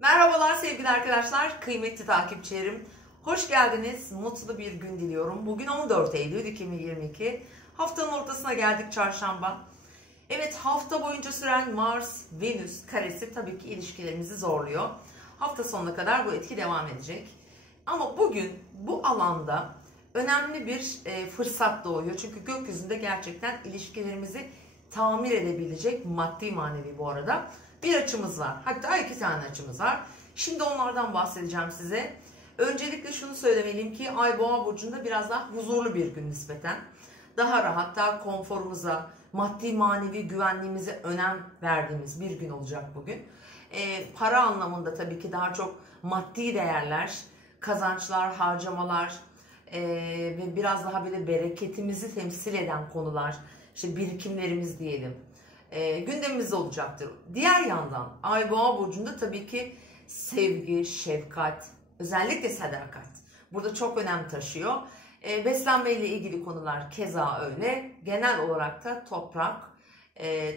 Merhabalar sevgili arkadaşlar, kıymetli takipçilerim. Hoş geldiniz, mutlu bir gün diliyorum. Bugün 14 Eylül 2022. Haftanın ortasına geldik, çarşamba. Evet, hafta boyunca süren Mars-Venüs karesi tabii ki ilişkilerimizi zorluyor. Hafta sonuna kadar bu etki devam edecek. Ama bugün bu alanda önemli bir fırsat doğuyor. Çünkü gökyüzünde gerçekten ilişkilerimizi tamir edebilecek, maddi manevi bu arada, bir açımız var. Hatta iki tane açımız var. Şimdi onlardan bahsedeceğim size. Öncelikle şunu söylemeliyim ki Ay Boğa burcunda biraz daha huzurlu bir gün nispeten. Daha rahat, daha konforumuza, maddi manevi güvenliğimize önem verdiğimiz bir gün olacak bugün. Para anlamında tabii ki daha çok maddi değerler, kazançlar, harcamalar ve biraz daha böyle bereketimizi temsil eden konular, işte birikimlerimiz diyelim, gündemimizde olacaktır. Diğer yandan Ay Boğa burcunda tabii ki sevgi, şefkat, özellikle sadakat burada çok önem taşıyor. Beslenme ile ilgili konular keza öyle. Genel olarak da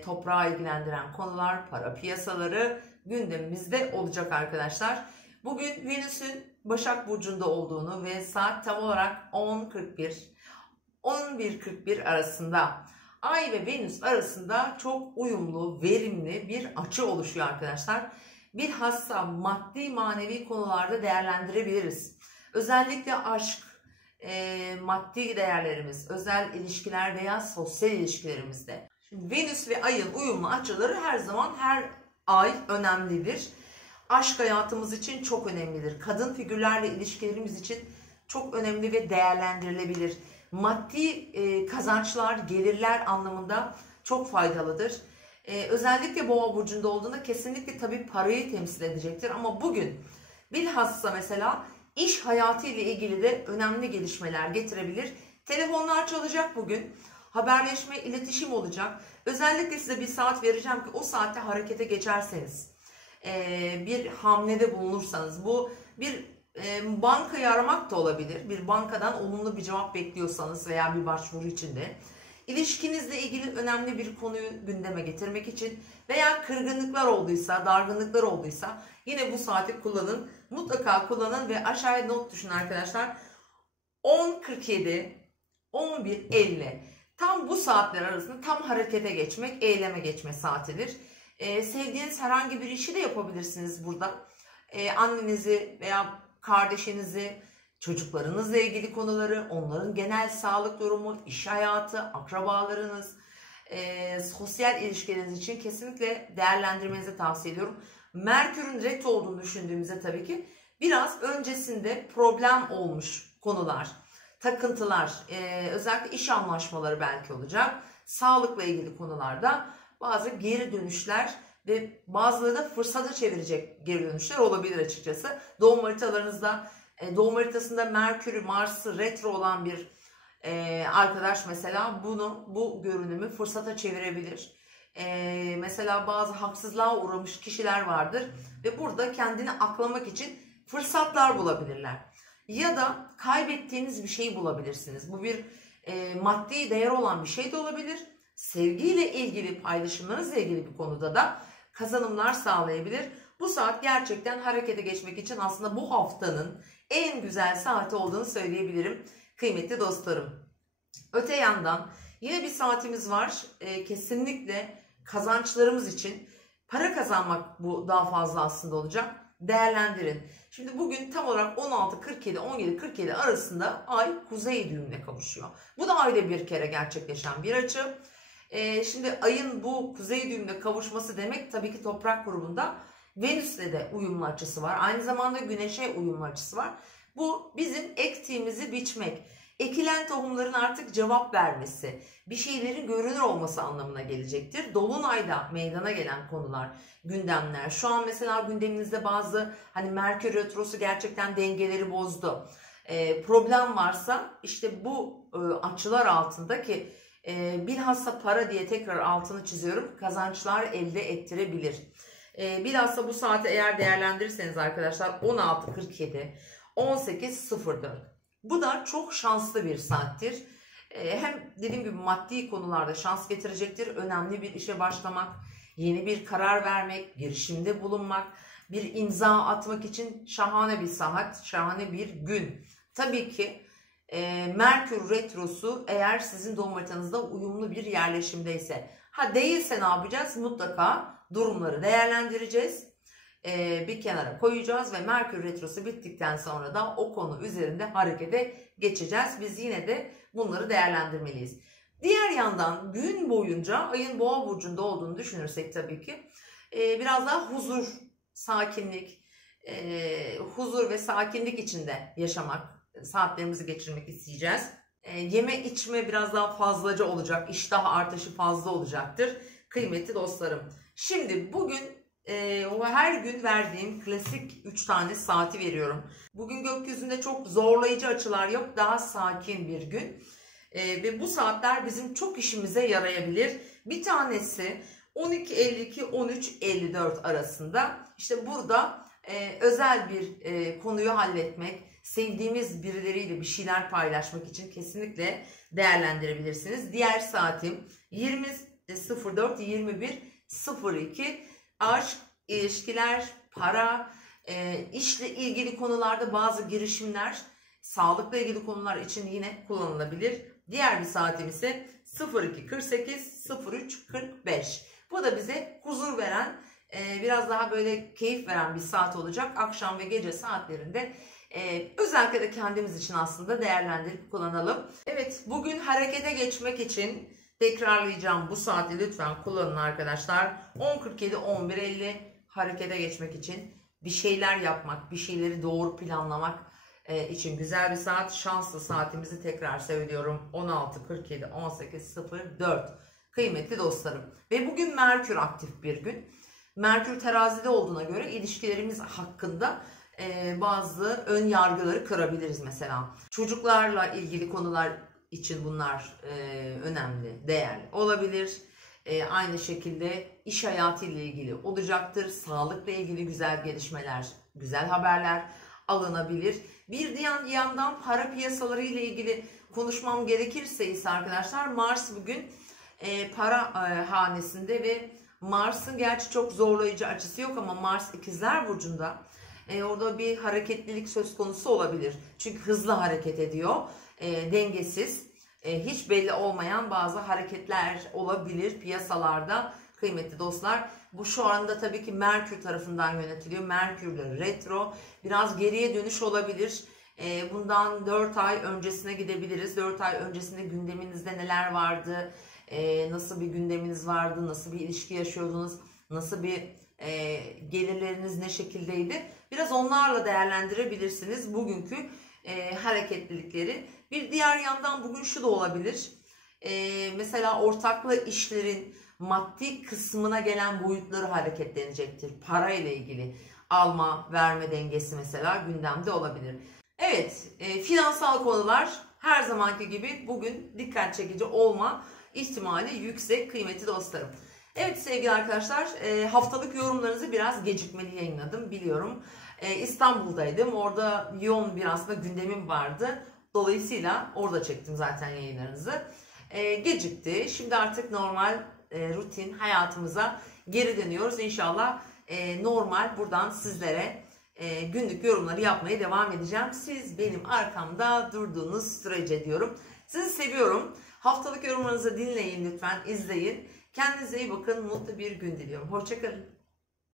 toprağı ilgilendiren konular, para piyasaları gündemimizde olacak arkadaşlar. Bugün Venüs'ün Başak burcunda olduğunu ve saat tam olarak 11:41 arasında Ay ve Venüs arasında çok uyumlu, verimli bir açı oluşuyor arkadaşlar. Bilhassa maddi manevi konularda değerlendirebiliriz. Özellikle aşk, maddi değerlerimiz, özel ilişkiler veya sosyal ilişkilerimizde. Şimdi Venüs ve Ay'ın uyumlu açıları her zaman her ay önemlidir. Aşk hayatımız için çok önemlidir. Kadın figürlerle ilişkilerimiz için çok önemli ve değerlendirilebilir. Maddi kazançlar, gelirler anlamında çok faydalıdır. Özellikle Boğa burcunda olduğunda kesinlikle tabii parayı temsil edecektir. Ama bugün bilhassa mesela iş hayatı ile ilgili de önemli gelişmeler getirebilir. Telefonlar çalacak bugün. Haberleşme, iletişim olacak. Özellikle size bir saat vereceğim ki o saatte harekete geçerseniz, bir hamlede bulunursanız, bu bir bankayı aramak da olabilir. Bir bankadan olumlu bir cevap bekliyorsanız veya bir başvuru içinde, ilişkinizle ilgili önemli bir konuyu gündeme getirmek için veya kırgınlıklar olduysa, dargınlıklar olduysa yine bu saati kullanın. Mutlaka kullanın ve aşağıya not düşün arkadaşlar. 10:47, 11:50 tam bu saatler arasında tam harekete geçmek, eyleme geçme saatidir. Sevdiğiniz herhangi bir işi de yapabilirsiniz burada. Annenizi veya kardeşinizi, çocuklarınızla ilgili konuları, onların genel sağlık durumu, iş hayatı, akrabalarınız, sosyal ilişkileriniz için kesinlikle değerlendirmenizi tavsiye ediyorum. Merkür'ün retro olduğunu düşündüğümüzde tabii ki biraz öncesinde problem olmuş konular, takıntılar, özellikle iş anlaşmaları belki olacak. Sağlıkla ilgili konularda bazı geri dönüşler ve bazıları da fırsata çevirecek geri dönüşler olabilir açıkçası. Doğum haritalarınızda, doğum haritasında Merkür'ü, Mars'ı retro olan bir arkadaş mesela bu görünümü fırsata çevirebilir. Mesela bazı haksızlığa uğramış kişiler vardır ve burada kendini aklamak için fırsatlar bulabilirler. Ya da kaybettiğiniz bir şey bulabilirsiniz. Bu bir maddi değer olan bir şey de olabilir. Sevgiyle ilgili, paylaşımlarınızla ilgili bir konuda da kazanımlar sağlayabilir. Bu saat gerçekten harekete geçmek için aslında bu haftanın en güzel saati olduğunu söyleyebilirim kıymetli dostlarım. Öte yandan yine bir saatimiz var. Kesinlikle kazançlarımız için, para kazanmak bu daha fazla aslında olacak. Değerlendirin. Şimdi bugün tam olarak 16:47, 17:47 arasında Ay kuzey düğümüne kavuşuyor. Bu da ayda bir kere gerçekleşen bir açı. Şimdi Ay'ın bu kuzey düğümüne kavuşması demek tabii ki toprak grubunda Venüs'le de uyumlu açısı var. Aynı zamanda Güneş'e uyumlu açısı var. Bu bizim ektiğimizi biçmek, ekilen tohumların artık cevap vermesi, bir şeylerin görünür olması anlamına gelecektir. Dolunayda meydana gelen konular, gündemler. Şu an mesela gündeminizde bazı Merkür retrosu gerçekten dengeleri bozdu. Problem varsa işte bu açılar altında ki bilhassa para diye tekrar altını çiziyorum, kazançlar elde ettirebilir. Bilhassa bu saati eğer değerlendirirseniz arkadaşlar 16:47, 18:04. Bu da çok şanslı bir saattir. Hem dediğim gibi maddi konularda şans getirecektir. Önemli bir işe başlamak, yeni bir karar vermek, girişimde bulunmak, bir imza atmak için şahane bir saat, şahane bir gün. Tabii ki Merkür Retrosu eğer sizin doğum haritanızda uyumlu bir yerleşimdeyse. Ha değilse ne yapacağız? Mutlaka durumları değerlendireceğiz. Bir kenara koyacağız ve Merkür Retrosu bittikten sonra da o konu üzerinde harekete geçeceğiz. Biz yine de bunları değerlendirmeliyiz. Diğer yandan gün boyunca ayın Boğa burcunda olduğunu düşünürsek tabii ki biraz daha huzur, sakinlik, huzur ve sakinlik içinde yaşamak, saatlerimizi geçirmek isteyeceğiz. Yeme içme biraz daha fazlaca olacak, iştah artışı fazla olacaktır kıymetli dostlarım. Şimdi bugün her gün verdiğim klasik 3 tane saati veriyorum. Bugün gökyüzünde çok zorlayıcı açılar yok, daha sakin bir gün. Ve bu saatler bizim çok işimize yarayabilir. Bir tanesi 12.52-13.54 arasında. İşte burada özel bir konuyu halletmek, sevdiğimiz birileriyle bir şeyler paylaşmak için kesinlikle değerlendirebilirsiniz. Diğer saatim 20.04-21.02 aşk, ilişkiler, para, işle ilgili konularda bazı girişimler, sağlıkla ilgili konular için yine kullanılabilir. Diğer bir saatim ise 02.48-03.45. Bu da bize huzur veren, biraz daha böyle keyif veren bir saat olacak. Akşam ve gece saatlerinde özellikle de kendimiz için aslında değerlendirip kullanalım. Evet, bugün harekete geçmek için tekrarlayacağım bu saati lütfen kullanın arkadaşlar. 10.47-11.50 harekete geçmek için bir şeyler yapmak, bir şeyleri doğru planlamak için güzel bir saat. Şanslı saatimizi tekrar söylüyorum. 16.47-18.04 kıymetli dostlarım. Ve bugün Merkür aktif bir gün. Merkür terazide olduğuna göre ilişkilerimiz hakkında bazı ön yargıları kırabiliriz mesela. Çocuklarla ilgili konular için bunlar önemli, değerli olabilir. Aynı şekilde iş hayatı ile ilgili olacaktır. Sağlıkla ilgili güzel gelişmeler, güzel haberler alınabilir. Bir diğer yandan para piyasaları ile ilgili konuşmam gerekirse ise arkadaşlar, Mars bugün para hanesinde ve Mars'ın gerçi çok zorlayıcı açısı yok ama Mars İkizler Burcu'nda. Orada bir hareketlilik söz konusu olabilir. Çünkü hızlı hareket ediyor. Dengesiz, hiç belli olmayan bazı hareketler olabilir piyasalarda kıymetli dostlar. Bu şu anda tabii ki Merkür tarafından yönetiliyor. Merkür'de retro. Biraz geriye dönüş olabilir. Bundan 4 ay öncesine gidebiliriz. 4 ay öncesinde gündeminizde neler vardı? Nasıl bir gündeminiz vardı? Nasıl bir ilişki yaşıyordunuz? Nasıl bir gelirleriniz ne şekildeydi? Biraz onlarla değerlendirebilirsiniz bugünkü hareketlilikleri. Bir diğer yandan bugün şu da olabilir. Mesela ortaklı işlerin maddi kısmına gelen boyutları hareketlenecektir. Para ile ilgili alma verme dengesi mesela gündemde olabilir. Evet, finansal konular her zamanki gibi bugün dikkat çekici olma ihtimali yüksek kıymetli dostlarım. Evet sevgili arkadaşlar, haftalık yorumlarınızı biraz gecikmeli yayınladım biliyorum. İstanbul'daydım, orada yoğun bir aslında gündemim vardı. Dolayısıyla orada çektim zaten yayınlarınızı. Gecikti. Şimdi artık normal rutin hayatımıza geri dönüyoruz. İnşallah normal buradan sizlere günlük yorumları yapmaya devam edeceğim. Siz benim arkamda durduğunuz sürece diyorum. Sizi seviyorum. Haftalık yorumlarınızı dinleyin lütfen, izleyin. Kendinize iyi bakın. Mutlu bir gün diliyorum. Hoşça kalın.